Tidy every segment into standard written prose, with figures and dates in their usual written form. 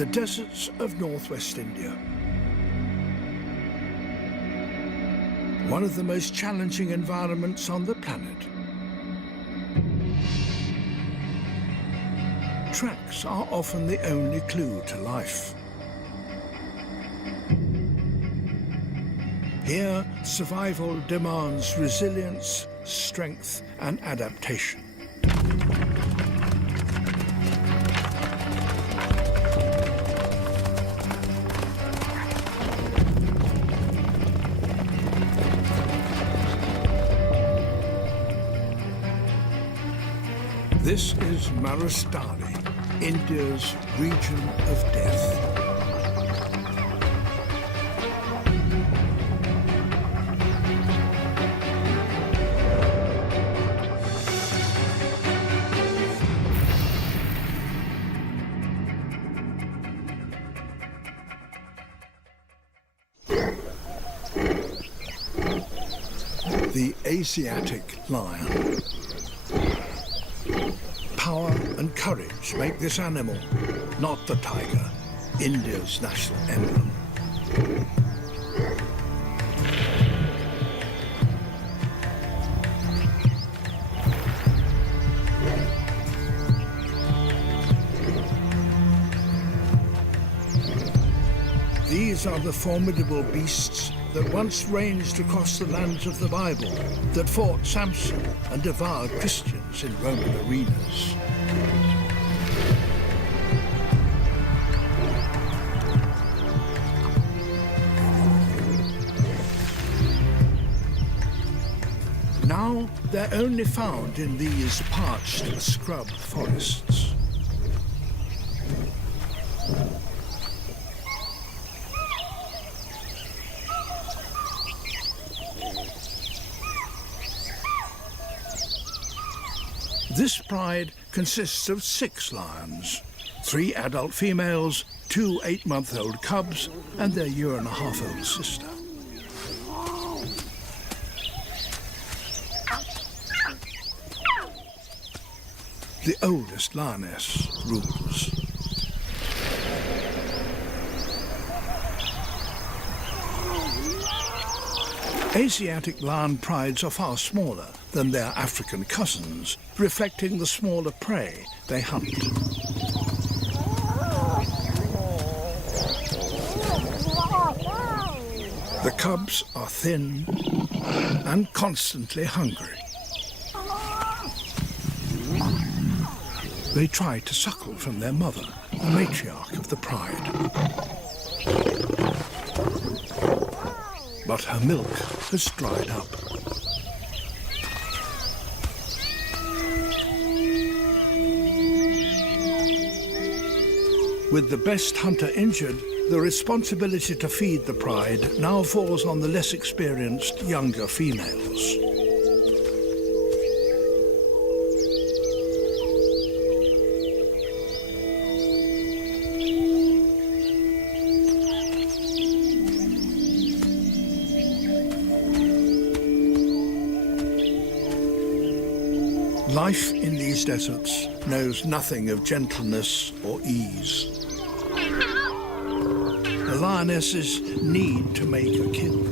The deserts of northwest India. One of the most challenging environments on the planet. Tracks are often the only clue to life. Here, survival demands resilience, strength, and adaptation. This is Marustali, India's region of death. The Asiatic lion. Power and courage make this animal, not the tiger, India's national emblem. These are the formidable beasts that once ranged across the lands of the Bible, that fought Samson and devoured Christians in Roman arenas. Now they're only found in these parched scrub forests. This pride consists of 6 lions, 3 adult females, 2 8-month-old cubs, and their 1.5-year-old sister. The oldest lioness rules. Asiatic lion prides are far smaller than their African cousins, reflecting the smaller prey they hunt. The cubs are thin and constantly hungry. They try to suckle from their mother, the matriarch of the pride. But her milk has dried up. With the best hunter injured, the responsibility to feed the pride now falls on the less experienced younger females. Life in these deserts knows nothing of gentleness or ease. The lionesses need to make a kill.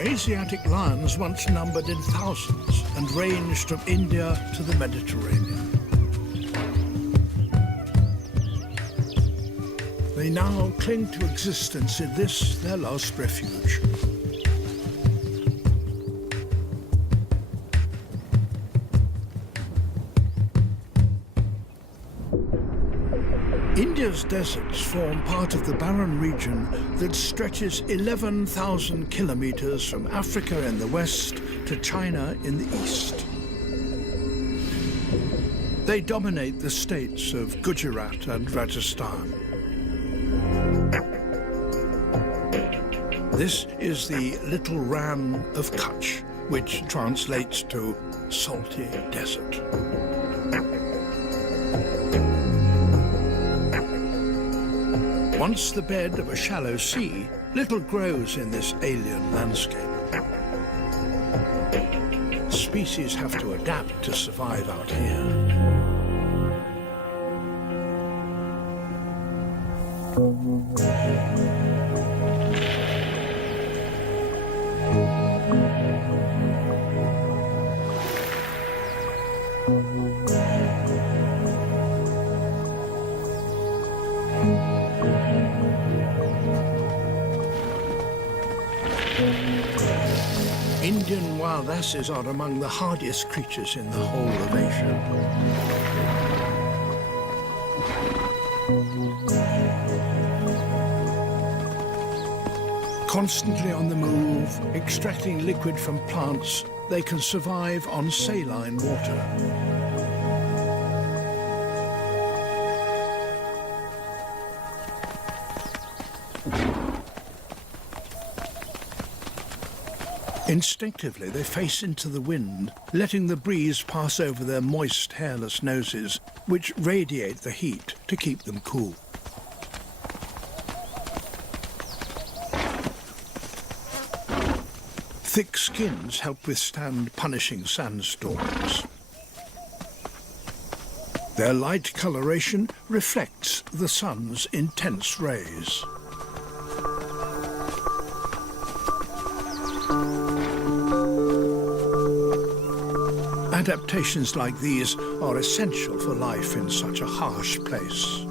Asiatic lions once numbered in thousands and ranged from India to the Mediterranean. They now cling to existence in this, their last refuge. India's deserts form part of the barren region that stretches 11,000 kilometers from Africa in the west to China in the east. They dominate the states of Gujarat and Rajasthan. This is the Little Ran of Kutch, which translates to salty desert. Once the bed of a shallow sea, little grows in this alien landscape. Species have to adapt to survive out here. Indian wild asses are among the hardiest creatures in the whole of Asia. Constantly on the move, extracting liquid from plants, they can survive on saline water. Instinctively, they face into the wind, letting the breeze pass over their moist, hairless noses, which radiate the heat to keep them cool. Thick skins help withstand punishing sandstorms. Their light coloration reflects the sun's intense rays. Adaptations like these are essential for life in such a harsh place.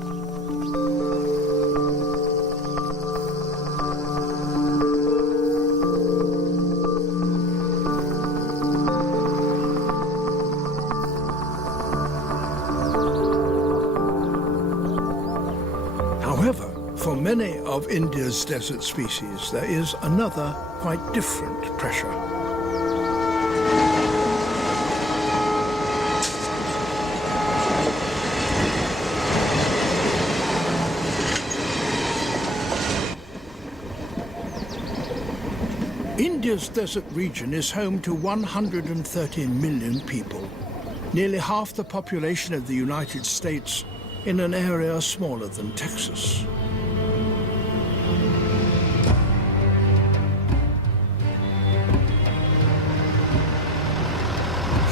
However, for many of India's desert species, there is another, quite different pressure. India's desert region is home to 130 million people, nearly half the population of the United States, in an area smaller than Texas.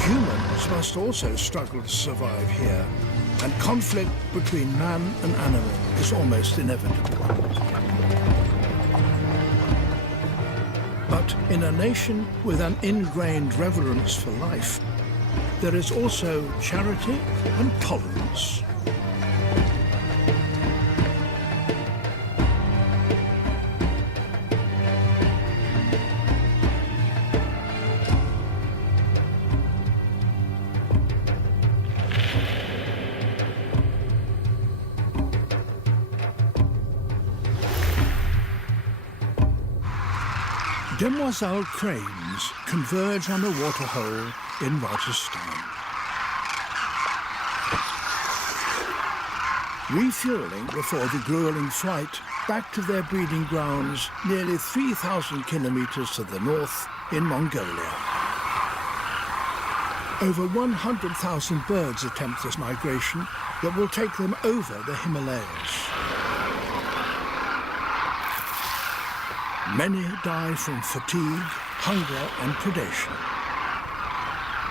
Humans must also struggle to survive here, and conflict between man and animal is almost inevitable. But in a nation with an ingrained reverence for life, there is also charity and tolerance. Demoiselle cranes converge on a waterhole in Rajasthan. Refueling before the grueling flight back to their breeding grounds nearly 3,000 kilometers to the north in Mongolia. Over 100,000 birds attempt this migration that will take them over the Himalayas. Many die from fatigue, hunger, and predation.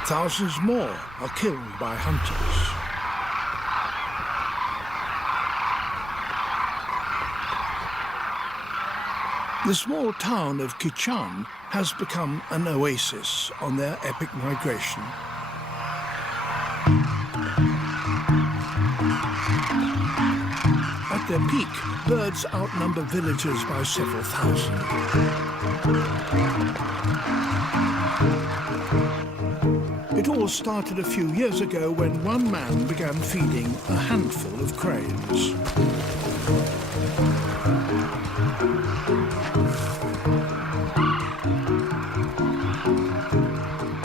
Thousands more are killed by hunters. The small town of Kichan has become an oasis on their epic migration. At their peak, birds outnumber villagers by several thousand. It all started a few years ago when one man began feeding a handful of cranes.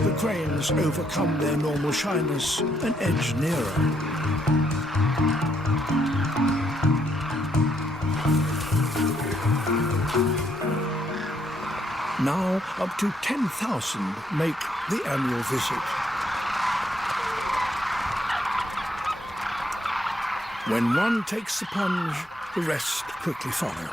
The cranes overcome their normal shyness and edge nearer. Now up to 10,000 make the annual visit. When one takes the plunge, the rest quickly follow.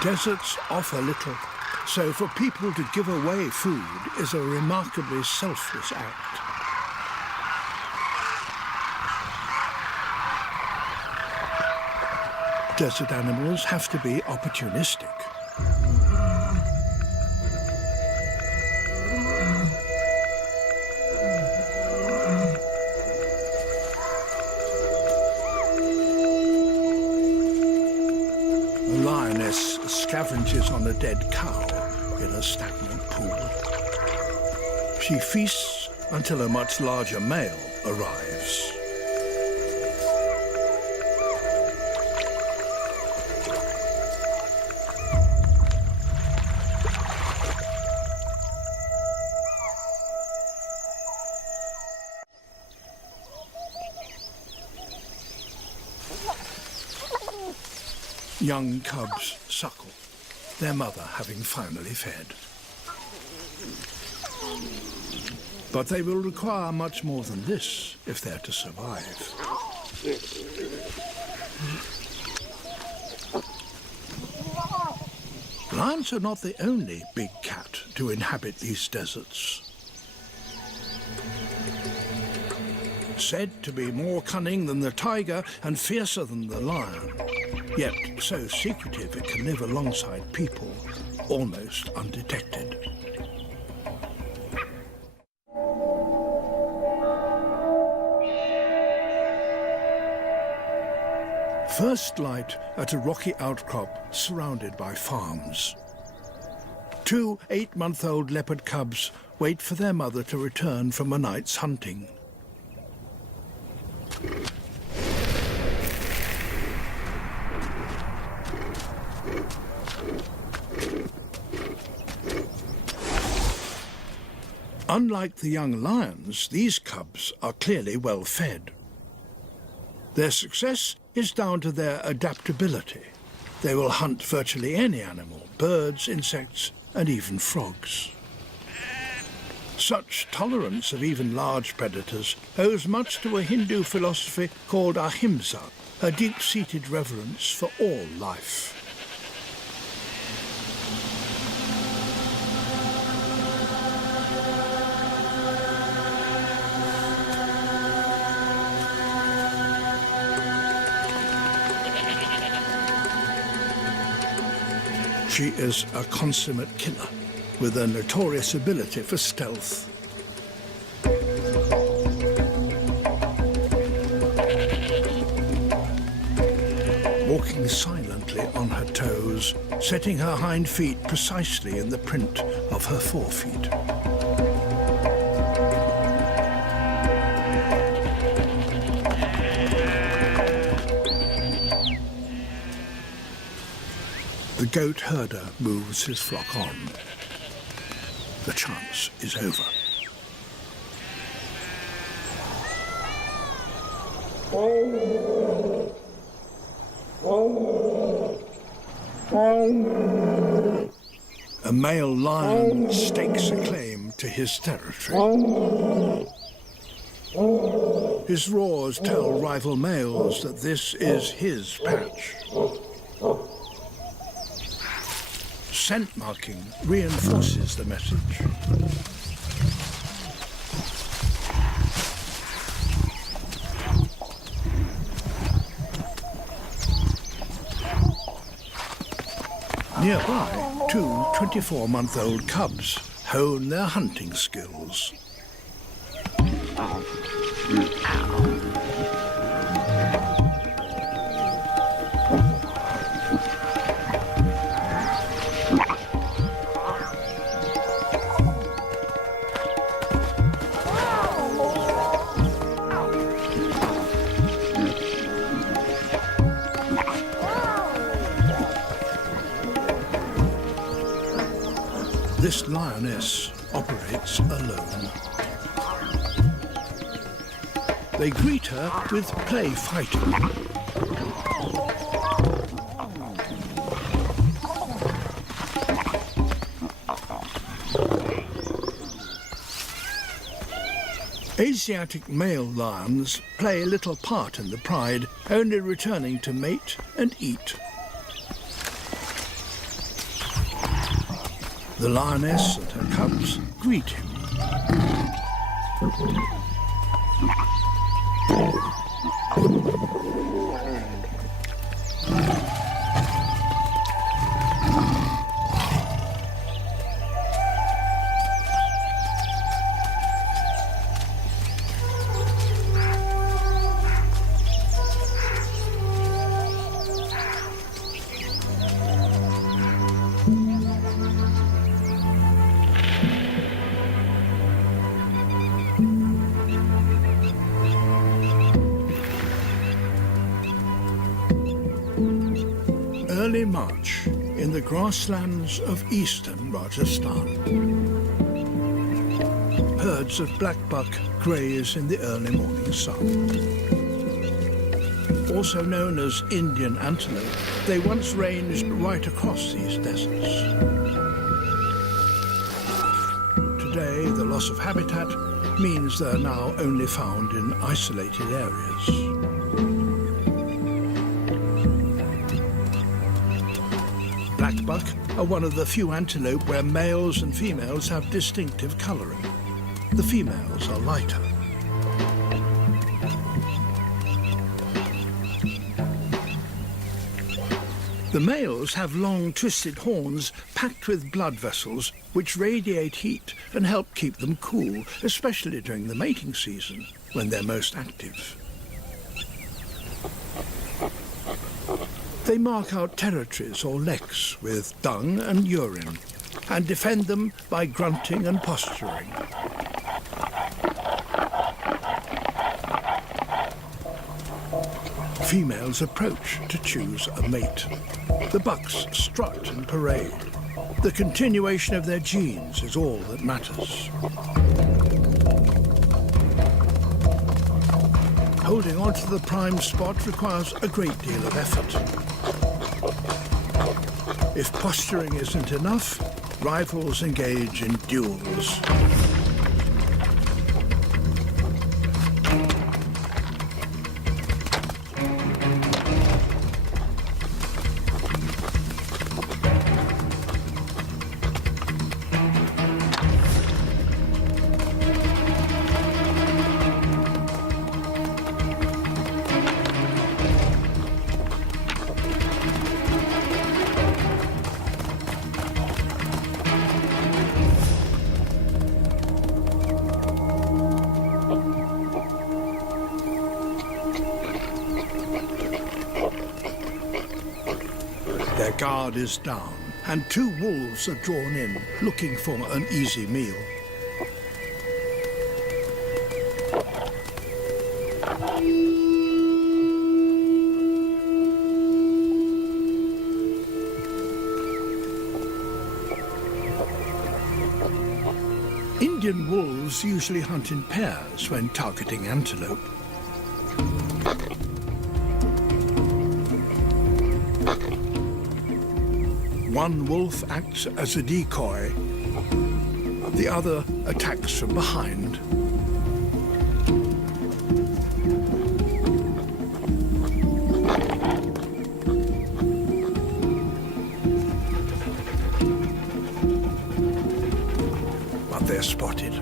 Deserts offer little, so for people to give away food is a remarkably selfless act. Desert animals have to be opportunistic. Scavenges on a dead cow in a stagnant pool. She feasts until a much larger male arrives. Young cubs suckle, their mother having finally fed. But they will require much more than this if they're to survive. Lions are not the only big cat to inhabit these deserts. Said to be more cunning than the tiger and fiercer than the lion, yet so secretive it can live alongside people, almost undetected. First light at a rocky outcrop surrounded by farms. 2 8-month-old leopard cubs wait for their mother to return from a night's hunting. Unlike the young lions, these cubs are clearly well fed. Their success is down to their adaptability. They will hunt virtually any animal, birds, insects, and even frogs. Such tolerance of even large predators owes much to a Hindu philosophy called ahimsa, a deep-seated reverence for all life. She is a consummate killer, with a notorious ability for stealth. Walking silently on her toes, setting her hind feet precisely in the print of her forefeet. The goat herder moves his flock on. The chance is over. A male lion stakes a claim to his territory. His roars tell rival males that this is his patch. Scent marking reinforces the message. Nearby, Two 24-month-old cubs hone their hunting skills. This lioness operates alone. They greet her with play fighting. Asiatic male lions play little part in the pride, only returning to mate and eat. The lioness and her cubs greet him. Early March in the grasslands of eastern Rajasthan. Herds of blackbuck graze in the early morning sun. Also known as Indian antelope, they once ranged right across these deserts. Today, the loss of habitat means they are now only found in isolated areas. Blackbuck are one of the few antelope where males and females have distinctive colouring. The females are lighter. The males have long twisted horns packed with blood vessels which radiate heat and help keep them cool, especially during the mating season when they're most active. They mark out territories or leks with dung and urine and defend them by grunting and posturing. Females approach to choose a mate. The bucks strut and parade. The continuation of their genes is all that matters. Holding on to the prime spot requires a great deal of effort. If posturing isn't enough, rivals engage in duels. Their guard is down, and two wolves are drawn in, looking for an easy meal. Indian wolves usually hunt in pairs when targeting antelope. One wolf acts as a decoy. The other attacks from behind. But they're spotted.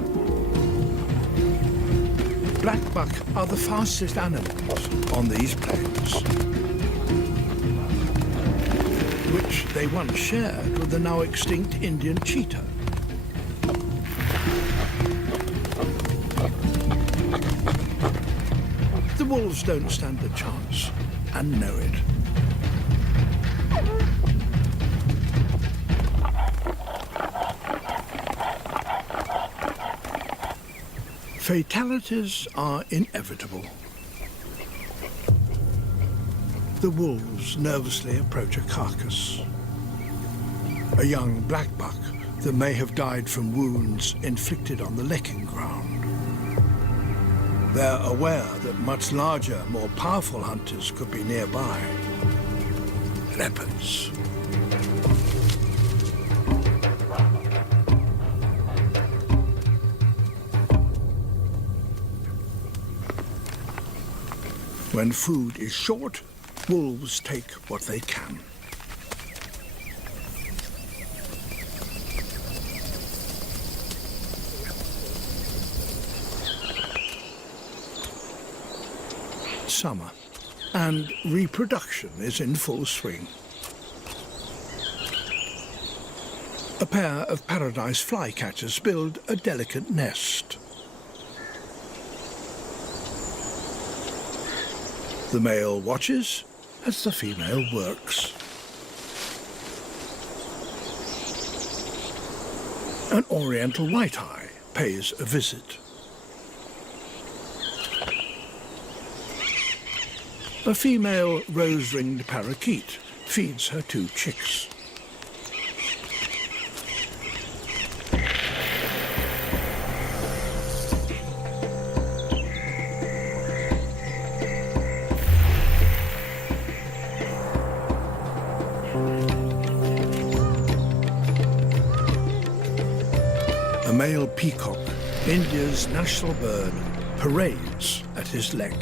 Blackbuck are the fastest animals on these plains. which they once shared with the now extinct Indian cheetah. The wolves don't stand a chance, and know it. Fatalities are inevitable. The wolves nervously approach a carcass. A young blackbuck that may have died from wounds inflicted on the licking ground. They're aware that much larger, more powerful hunters could be nearby. Leopards. When food is short, wolves take what they can. Summer, and reproduction is in full swing. A pair of paradise flycatchers build a delicate nest. The male watches as the female works. An oriental white-eye pays a visit. A female rose-ringed parakeet feeds her 2 chicks. A male peacock, India's national bird, parades at his neck.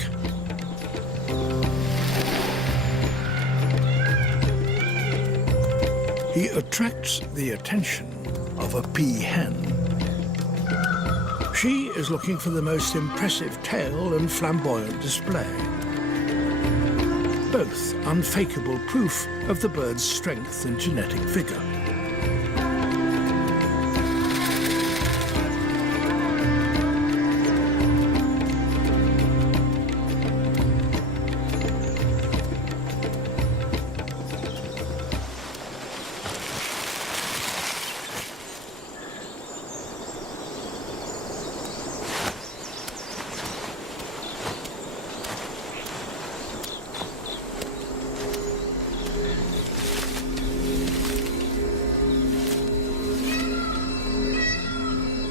He attracts the attention of a peahen. She is looking for the most impressive tail and flamboyant display. Both unfakeable proof of the bird's strength and genetic vigor.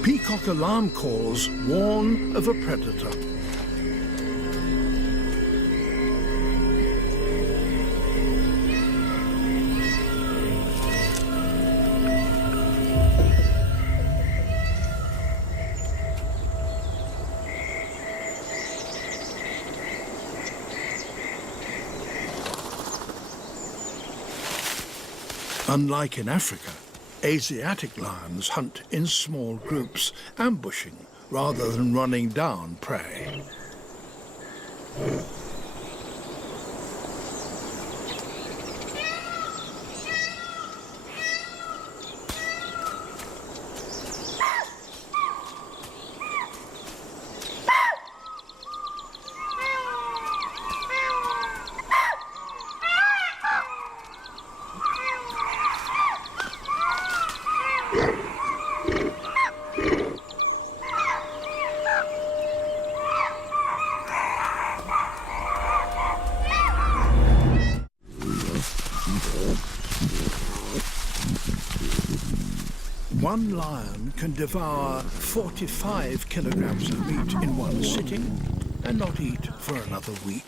Peacock alarm calls warn of a predator. Unlike in Africa, Asiatic lions hunt in small groups, ambushing rather than running down prey. One lion can devour 45 kilograms of meat in one sitting and not eat for another week.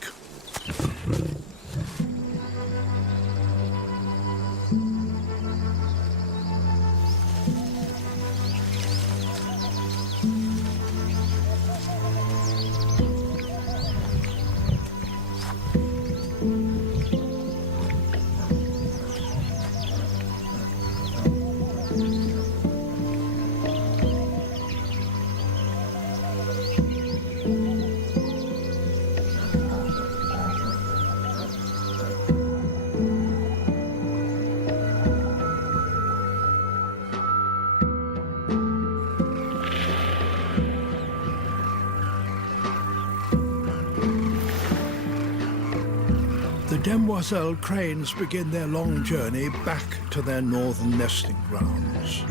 The demoiselle cranes begin their long journey back to their northern nesting grounds.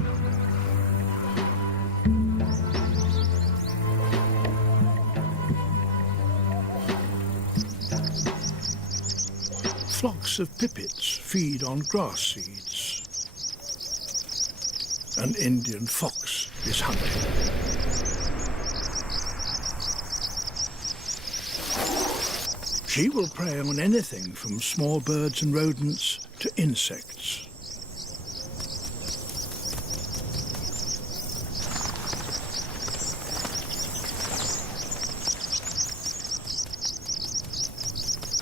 Flocks of pipits feed on grass seeds. An Indian fox is hunting. She will prey on anything from small birds and rodents to insects.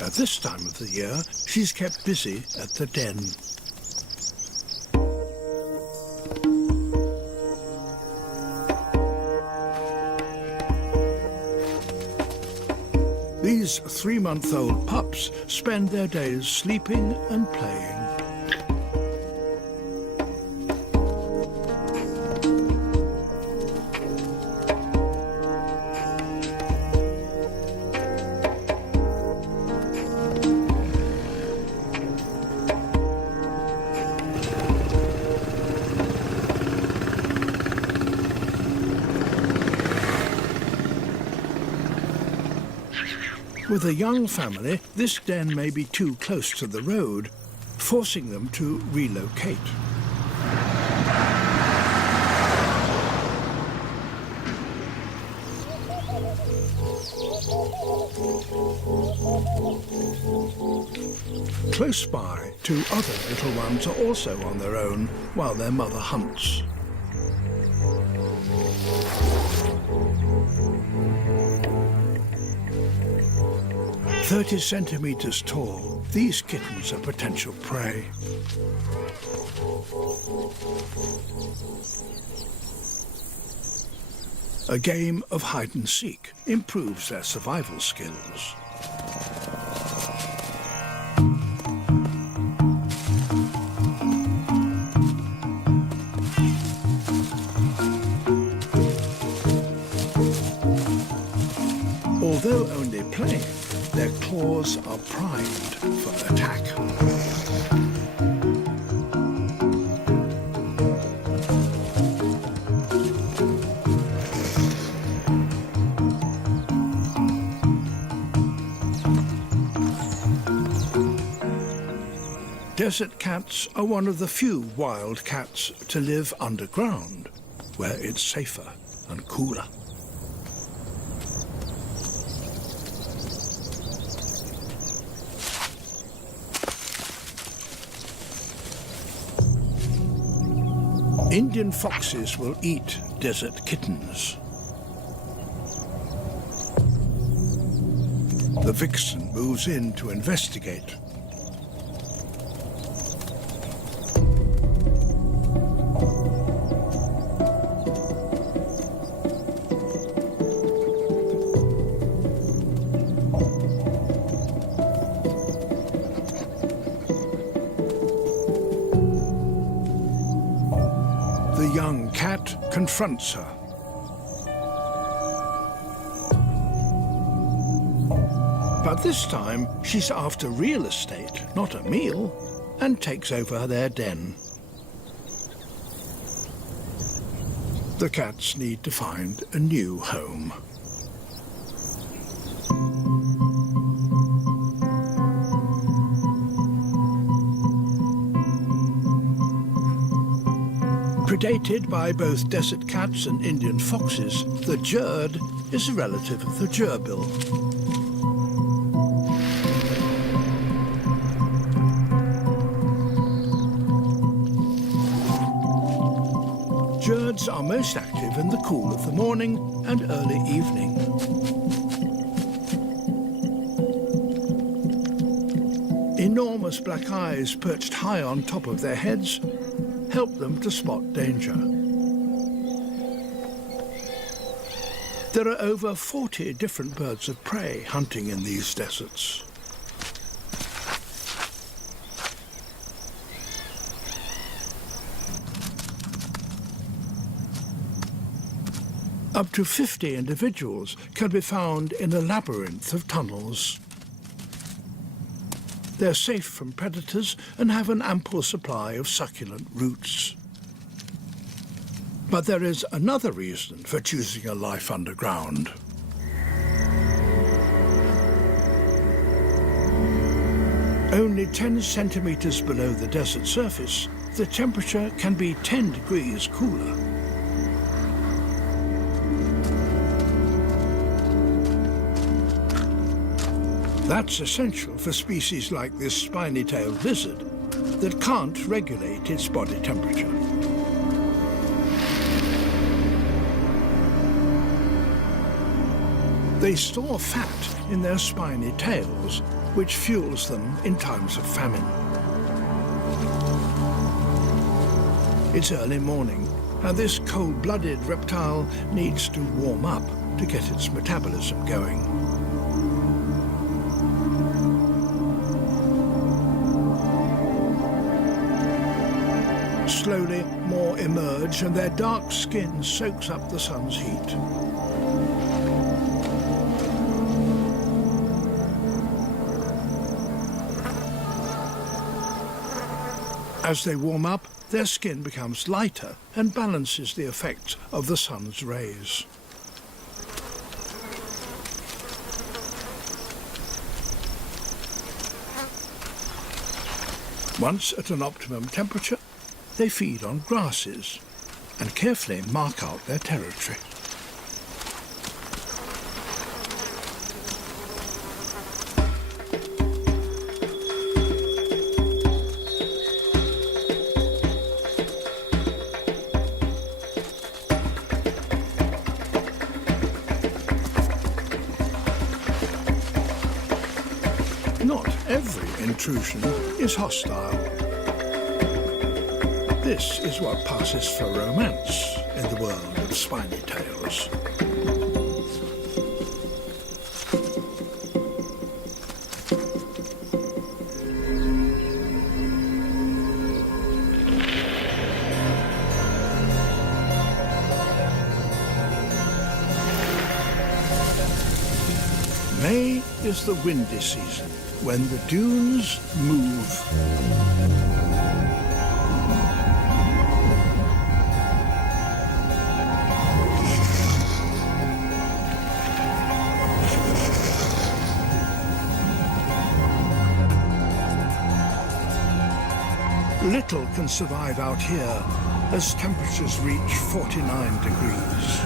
At this time of the year, she's kept busy at the den. These 3-month-old pups spend their days sleeping and playing. With a young family, this den may be too close to the road, forcing them to relocate. Close by, 2 other little ones are also on their own while their mother hunts. "30 centimeters tall, these kittens are potential prey." A game of hide and seek improves their survival skills. Although only playing, their claws are primed for attack. Desert cats are one of the few wild cats to live underground, where it's safer and cooler. Indian foxes will eat desert kittens. The vixen moves in to investigate. The young cat confronts her. But this time, she's after real estate, not a meal, and takes over their den. The cats need to find a new home. Predated by both desert cats and Indian foxes, the Jerd is a relative of the gerbil. Jerds are most active in the cool of the morning and early evening. Enormous black eyes perched high on top of their heads help them to spot danger. There are over 40 different birds of prey hunting in these deserts. Up to 50 individuals can be found in a labyrinth of tunnels. They're safe from predators and have an ample supply of succulent roots. But there is another reason for choosing a life underground. Only 10 centimeters below the desert surface, the temperature can be 10 degrees cooler. That's essential for species like this spiny-tailed lizard that can't regulate its body temperature. They store fat in their spiny tails, which fuels them in times of famine. It's early morning, and this cold-blooded reptile needs to warm up to get its metabolism going. Slowly, more emerge, and their dark skin soaks up the sun's heat. As they warm up, their skin becomes lighter and balances the effects of the sun's rays. Once at an optimum temperature, they feed on grasses and carefully mark out their territory. Not every intrusion is hostile. This is what passes for romance in the world of spiny tails. May is the windy season, when the dunes move. Little can survive out here as temperatures reach 49 degrees.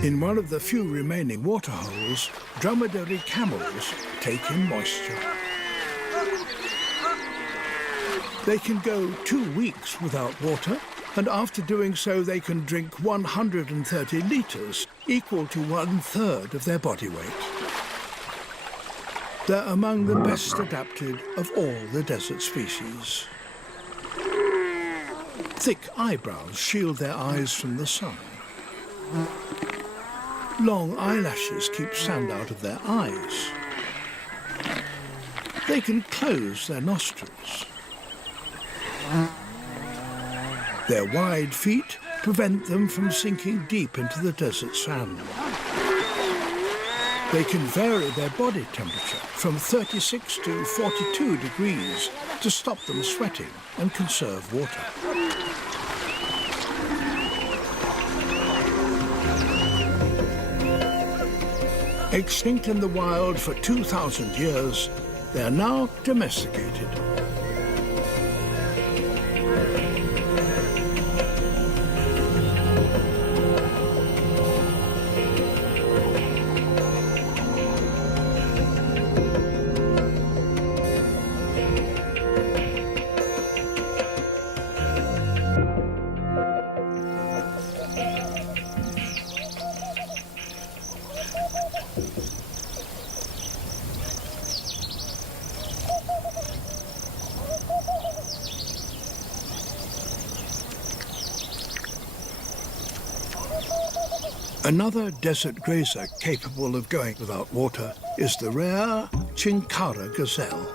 In one of the few remaining waterholes, dromedary camels take in moisture. They can go 2 weeks without water, and after doing so they can drink 130 litres, equal to 1/3 of their body weight. They're among the best adapted of all the desert species. Thick eyebrows shield their eyes from the sun. Long eyelashes keep sand out of their eyes. They can close their nostrils. Their wide feet prevent them from sinking deep into the desert sand. They can vary their body temperature from 36 to 42 degrees to stop them sweating and conserve water. Extinct in the wild for 2,000 years, they are now domesticated. Another desert grazer capable of going without water is the rare Chinkara gazelle.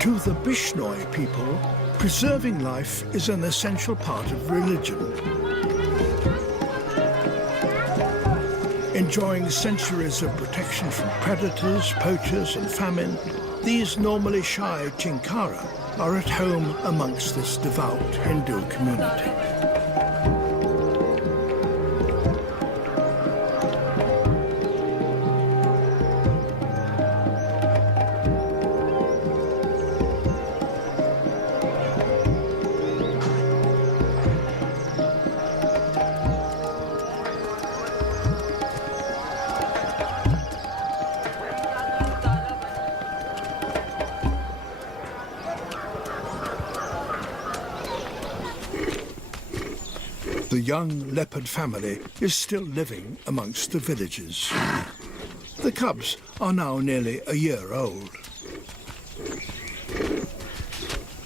To the Bishnoi people, preserving life is an essential part of religion. Enjoying centuries of protection from predators, poachers and famine, these normally shy Chinkara are at home amongst this devout Hindu community. The young leopard family is still living amongst the villages. The cubs are now nearly a year old.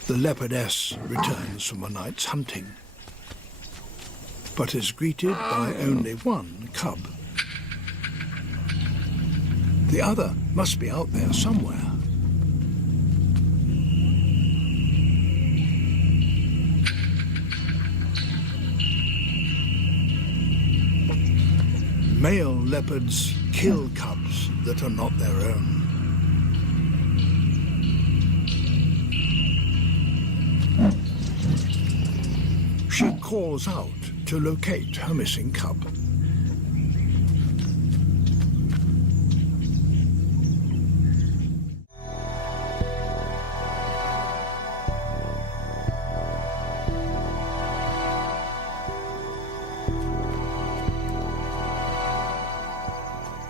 The leopardess returns from a night's hunting, but is greeted by only one cub. The other must be out there somewhere. Male leopards kill cubs that are not their own. She calls out to locate her missing cub.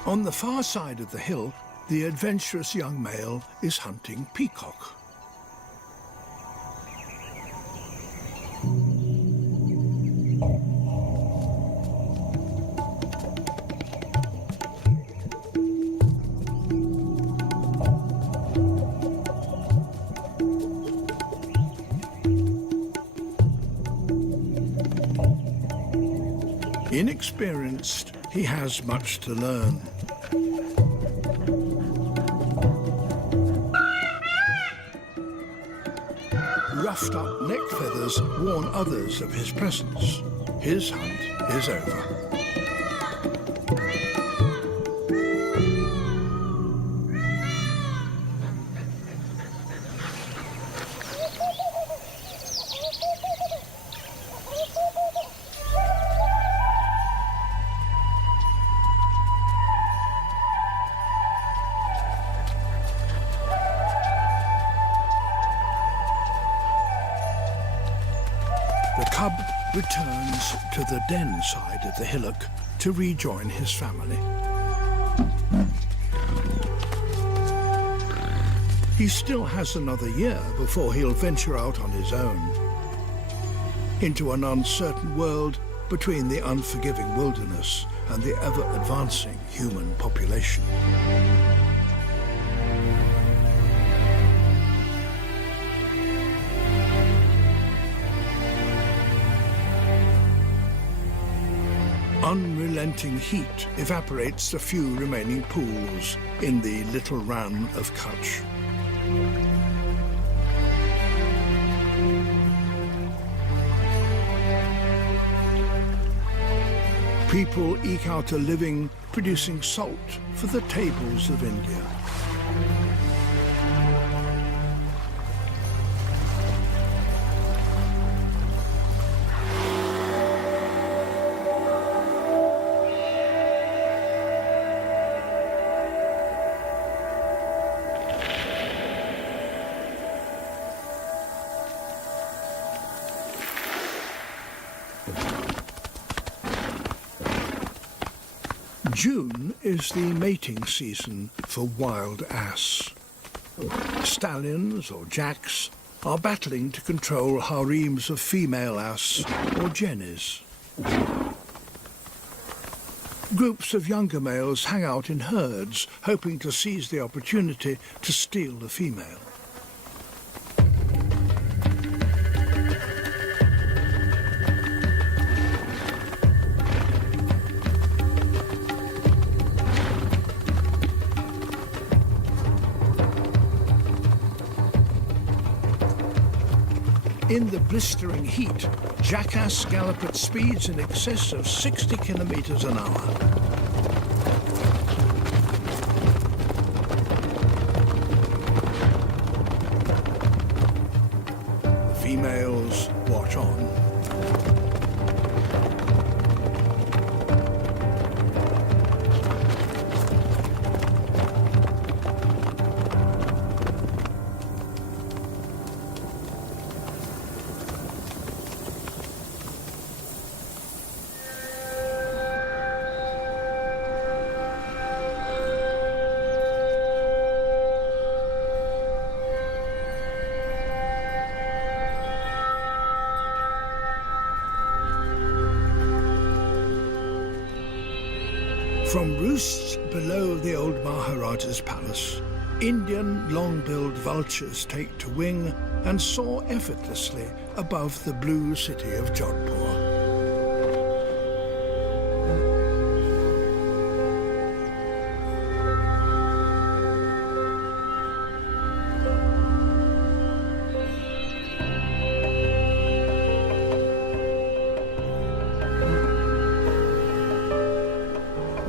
On the far side of the hill, the adventurous young male is hunting peacock. Inexperienced, he has much to learn. Roughed up neck feathers warn others of his presence. His hunt is over. The cub returns to the den side of the hillock to rejoin his family. He still has another year before he'll venture out on his own into an uncertain world between the unforgiving wilderness and the ever-advancing human population. Unrelenting heat evaporates the few remaining pools in the little Rann of Kutch. People eke out a living producing salt for the tables of India. June is the mating season for wild ass. Stallions or jacks are battling to control harems of female ass or jennies. Groups of younger males hang out in herds, hoping to seize the opportunity to steal the female. In the blistering heat, jackass gallop at speeds in excess of 60 kilometers an hour. The females watch on. From roosts below the old Maharaja's palace, Indian long-billed vultures take to wing and soar effortlessly above the blue city of Jodhpur.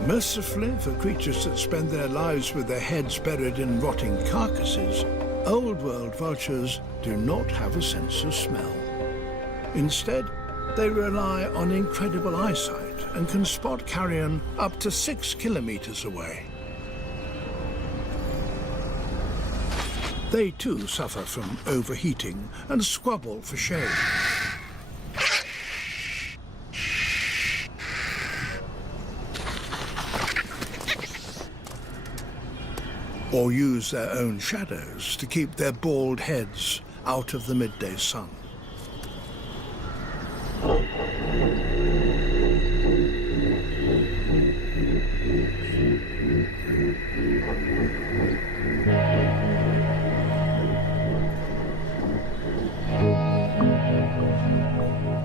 Mercifully for creatures that spend their lives with their heads buried in rotting carcasses, old-world vultures do not have a sense of smell. Instead, they rely on incredible eyesight and can spot carrion up to 6 kilometers away. They too suffer from overheating and squabble for shade. Or use their own shadows to keep their bald heads out of the midday sun.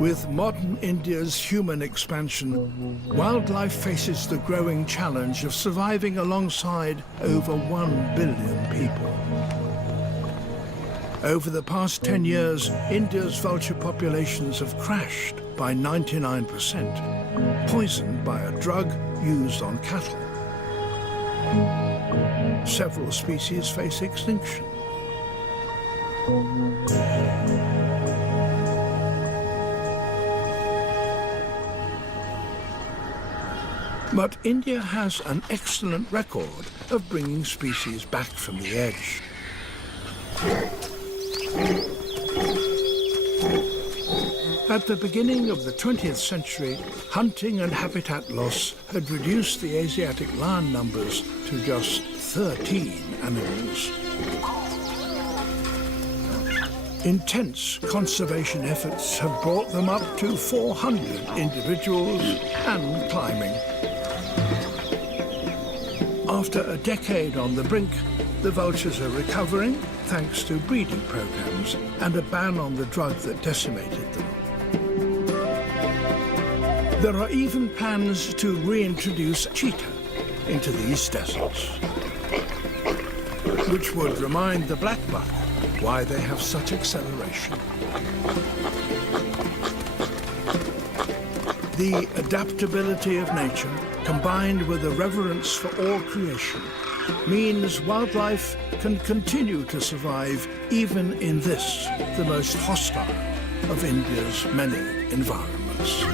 With modern India's human expansion, wildlife faces the growing challenge of surviving alongside over 1 billion people. Over the past 10 years, India's vulture populations have crashed by 99%, poisoned by a drug used on cattle. Several species face extinction. But India has an excellent record of bringing species back from the edge. At the beginning of the 20th century, hunting and habitat loss had reduced the Asiatic lion numbers to just 13 animals. Intense conservation efforts have brought them up to 400 individuals and climbing. After a decade on the brink, the vultures are recovering thanks to breeding programs and a ban on the drug that decimated them. There are even plans to reintroduce cheetah into these deserts, which would remind the black buck why they have such acceleration. The adaptability of nature, combined with a reverence for all creation, means wildlife can continue to survive even in this, the most hostile of India's many environments.